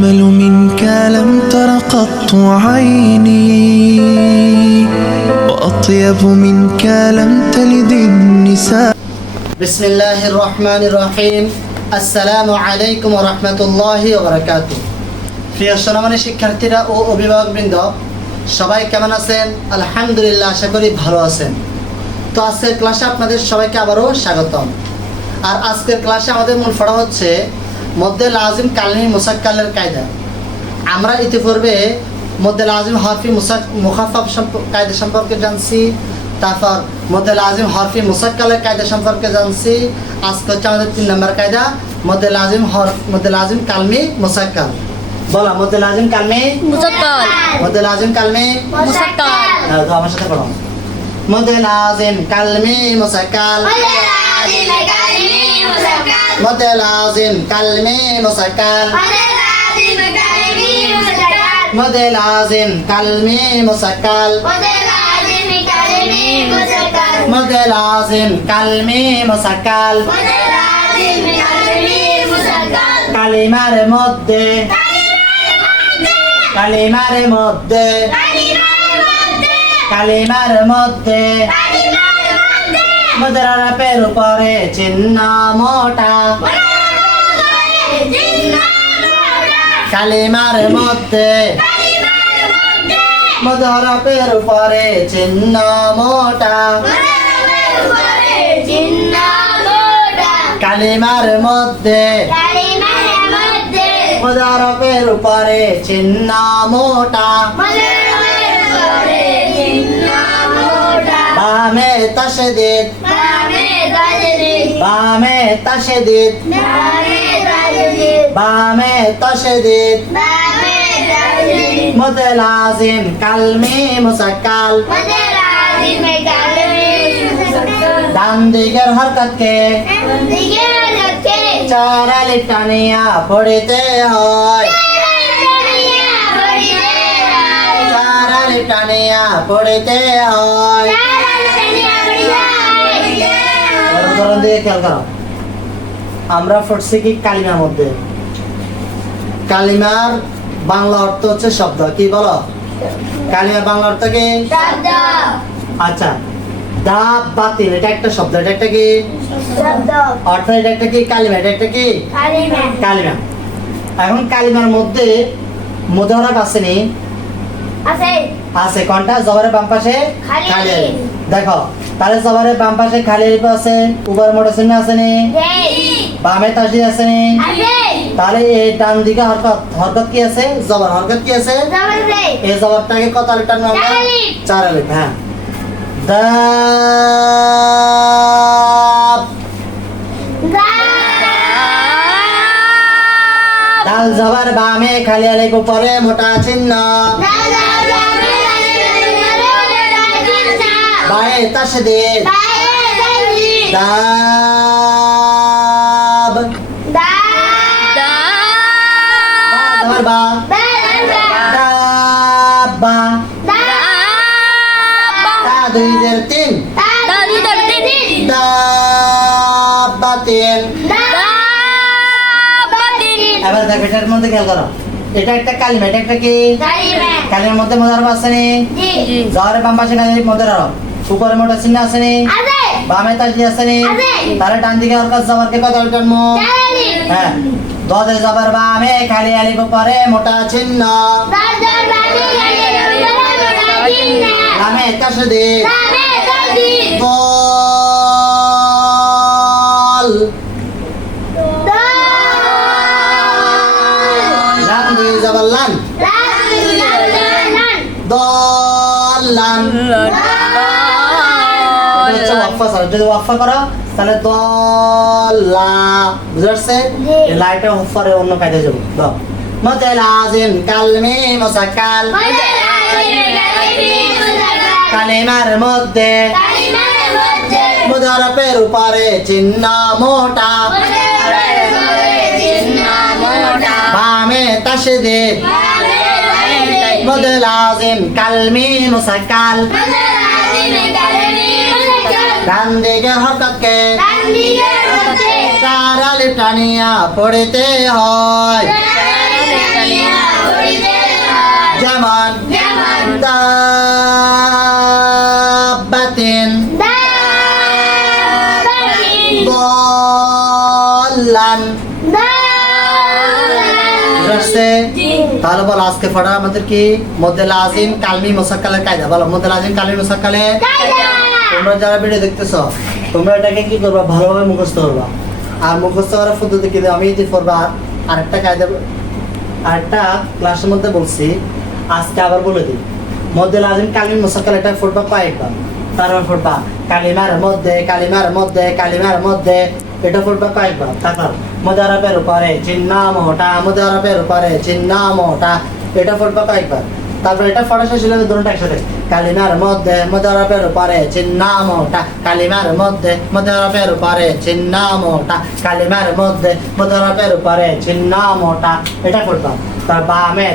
أجمل منك لم تر قط عيني وأطيب منك لم تلد النساء بسم الله الرحمن الرحيم السلام عليكم ورحمة الله وبركاته প্রিয় সম্মানী শিক্ষার্থীরা ও অভিভাবকবৃন্দ সবাই কেমন আছেন? আলহামদুলিল্লাহ, আশা করি ভালো আছেন। তো আজকের ক্লাসে আপনাদের সবাইকে আবারও স্বাগতম। আর আজকের ক্লাসে আমাদের মূল পড়া হচ্ছে মদ্দে লাজিম কালমি মুসাক্কালের কায়দা। আমরা ইতিপূর্বে মদ্দে লাজিম হরফি মুখাফফ কায়দা সম্পর্কে জানছি, তারপর মদ্দে লাজিম হরফি মুসাক্কালের কায়দা সম্পর্কে জানছি। আজকে হচ্ছে আমাদের 3 নম্বর কায়দা মদ্দে লাজিম কালমি মুসাক্কাল। বলো মদ্দে লাজিম কালমি মুসাক্কাল। মদ্দে লাজিম কালমি মুসাক্কাল। হ্যাঁ, তো আমার সাথে পড়ো। মদ্দে লাজিম কালমি মুসাক্কাল। মদ্দে লাজিম কালমি মুসাক্কাল। মদ্দে লাজিম কালমি মুসাক্কাল। মদ্দে লাজিম কালমি মুসাক্কাল। কালিমার মধ্যে কালিমার মধ্যে কালিমার মধ্যে মদের আরবের উপরে চিহ্ন মোটা। কালিমার মধ্যে মদের আরবের উপরে চিহ্ন মোটা। কালিমার মধ্যে মদের আরবের উপরে চিহ্ন মোটা। বামে তাশদীদ বামে তাশদীদ বামে তাশদীদ মদ্দে লাজিম কালমি মুসাক্কাল। ডান দিকের হরকতকে চার আলিফ টানিয়া পড়িতে হয়। চার আলিফ টানিয়া পড়িতে হয়। উদাহরণ দিয়ে খেয়াল করো। আমরা পড়ছি কি কালিমার মধ্যে। কালিমার বাংলা অর্থ হচ্ছে শব্দ। কি বলো? কালিমার বাংলা অর্থ কি? আচ্ছা, দাব বাতিল এটা একটা শব্দ, এটা একটা কি অর্থ? এটা একটা কি কালিমা? এটা একটা কি কালিমা? এখন কালিমার মধ্যে মুদারাব আসেনি? আছে। কোনটা? জবরের বাম পাশে খালি আলিফ। দেখো তাহলে জবরের বাম পাশে খালি আলিফ আছে, উপরে মোটা চিহ্ন আসেনি, বামে তাসদীদ আসেনি। তাহলে এই ডান দিকে হরকত কি আছে? জবর। হরকত কি আছে? এই জবরটাকে কত আলিফ টানবো আমরা? 4 আলিফ। হ্যাঁ, দাব দাল জবর বামে খালি আলিফ উপরে মোটা চিহ্ন। বায়ে তাশদীদ দাব জবর বা দাব্বা তা 2 দের 3 দাব্বাতিন। এবার দেখো এটার মধ্যে খেয়াল করো। এটা একটা কালিমা, এটা একটা কি কালিমার মধ্যে মুদারাব আসেনি? জবরের বাম পাশে খালি মুদারাব, উপরে মোটা চিহ্ন আসেনি, বামে তাসদীদ আসেনি। তাহলে ডান দিকে হরকত জবরকে কত আলিফ টানবো? হ্যাঁ, দদে জবর বামে খালি আলিফ উপরে মোটা চিহ্ন। বামে তাসদীদ দল লাম দিয়ে জবর লান দলান। আচ্ছা, ওয়াকফা করো। যদি ওয়াকফা করো তাহলে দলা, বুঝতে পারছে? এই লাইনটা উপরে অন্য কায়দায় যাবো। দাও মদ্দে লাজিম কালমি মুসাক্কাল। কালিমার মধ্যে মুদার আরবের উপরে চিহ্ন মোটা। বামে তাশদীদ মদ্দে লাজিম কালমি মুসাক্কাল। ডান দিকের হরকতকে চার আলিফ টানিয়া পড়িতে হয়। দাল্লান বুঝা আসছে? তাহলে বলো আজকে পড়া আমাদের কি মধ্যে লাজিম কালমি মুসাক্কালের কায়দা। বলো মধ্যে লাজিম কালমি মুসাক্কালের তোমরা যারা ভিডিও দেখতেছো তোমরা এটাকে কি করবা ভালোভাবে মুখস্থ করবা। আর মুখস্থ করার পদ্ধতি কি আমি যদি করবা আরেকটা কায়দা আরেকটা ক্লাসের মধ্যে বলছি আজকে আবার বলে দিই। মধ্যে লাজিম কালমি মুসাক্কাল এটা পড়বা কয়েকবার। তারপর পড়বা কালিমার মধ্যে কালিমার মধ্যে কালিমার মধ্যে এটা পড়বা কয়েকবার। তারপর মুদারাবের উপরে চিহ্ন মোটা মুদারাবের উপরে চিহ্ন মোটা এটা পড়বা কয়েকবার। তারপর এটা পড়া শেষ হলে দুটোটা একসাথে কালিমার মধ্যে মুদারাবের উপরে চিহ্ন মোটা কালিমার মধ্যে মুদারাবের উপরে চিহ্ন মোটা কালিমার মধ্যে মুদারাবের উপরে চিহ্ন মোটা এটা পড়বা। তার বামে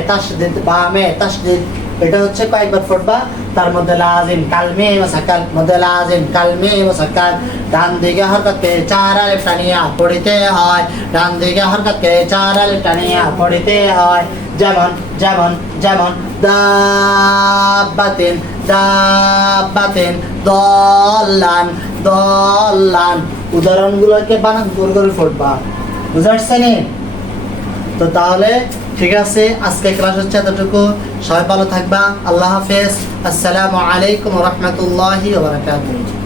তাসদিদ এটা হচ্ছে কয়েকবার পড়বা। তার মধ্যে লাজিম কালমি মুসাক্কাল মধ্যে লাজিম কালমি মুসাক্কাল ডান দিকে হরকতকে চার আলিফ টানিয়া পড়িতে হয়। ডান দিকে হরকতকে চার আলিফ টানিয়া পড়িতে হয়। যেমন যেমন যেমন দাব্বাতিন দাব্বাতিন দল্লান দল্লান উদাহরণগুলোকে বানান করে পড়বা। বুঝতে পারছেন? তো তাহলে ঠিক আছে আজকে ক্লাস হচ্ছে এতটুকু। সবাই ভালো থাকবা। আল্লাহ হাফেজ। আসসালামু আলাইকুম ওয়া রাহমাতুল্লাহি ওয়া বারাকাতুহু।